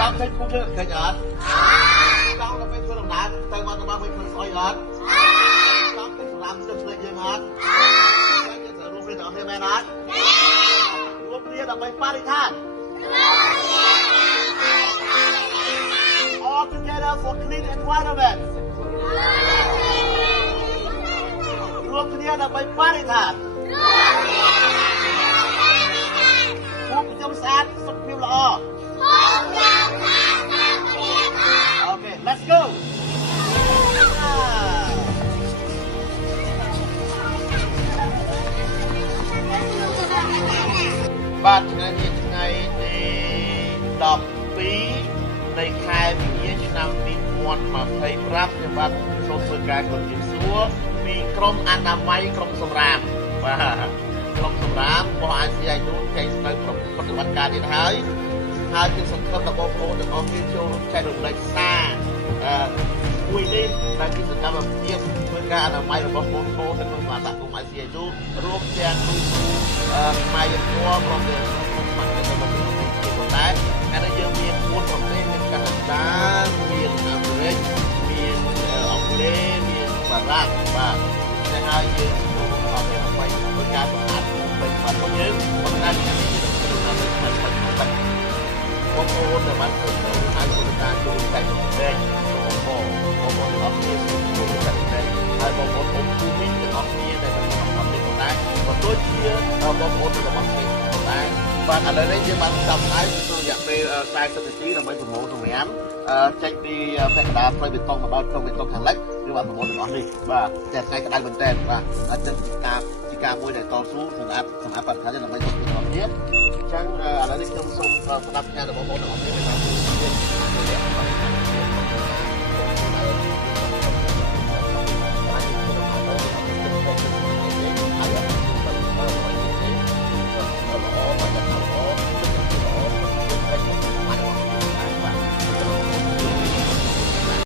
Tao thấy khu chơi khởi nhở. Tao là bên thua đồng đá, tao mà tao mang bên khởi soi nhở. Tao cái làm chân lên dương nhở. Tao nhận sự rùm lên đó thêm em nhở. Rùm kia là bên phát đi thang. All together for clean environment. Rùm kia là bên phát đi thang. Phúc trong sát, sắp phiêu lọ. Okay, let's go. Bạn ngày thì đọc phíในខែវិញ្ញាឆ្នាំ2025ខ្ញុំបាទសូមធ្វើការគោរពជំនួសពីក្រមអនាម័យក្រមសម្រាមបាទក្រមសម្រាមរបស់អាស៊ីអាយនូចេញនៅប្រតិបត្តិការនេះហើយជាសង្ឃឹមដល់បងប្អូនទាំងអស់គ្នាចូលរួមចែករំលែកសារមួយនេះដែលជាសកម្មភាពធ្វើការអនាម័យរបស់បងប្អូននៅក្នុងសហគមន៍អាស៊ីអាយនូរួមទាំងគ្រូផ្នែកយន្តព្រមទាំងស្មារតីរបស់យើងជាដែរហើយយើងមាន4ប្រទេសមានកាណាដាមានអាមេរិកមានអង់គ្លេសមានបារាំងបាទតែហើយយើងចូលអត់មានអ្វីធ្វើការសម្អាតពេញបាត់របស់យើងប៉ុន្តែនេះជាដំណើរការថ្មីៗបាទបងប្អូនដែលបានធ្វើហើយធ្វើការជួយចែករំលែកបងប្អូនទាំងអស់គ្នាជួយចែករំលែកហើយបងប្អូនទាំងភូមិទាំងអស់គ្នាដែលបានក្នុងប្រទេសដែរក៏ដូចជាបងប្អូនរបស់គ្នាដែរបាទឥឡូវនេះយើងបានចាប់ហើយក្នុងរយៈពេល40នាទីដើម្បីប្រមូលសម្រាប់ចេញពីពាក់កណ្ដាលផ្លូវបេតុងមកដល់ក្នុងបេតុងខាងលិចគឺបានប្រមូលទាំងអស់នេះបាទតែថ្ងៃក្តៅមែនតើបាទអញ្ចឹងជាការមួយដែលតស៊ូសម្រាប់បរិស្ថានដើម្បីទុកទាំងអស់គ្នាអញ្ចឹងឥឡូវនេះខ្ញុំសូមស្ដាប់ការរបស់បងប្អូនទាំងអស់គ្នា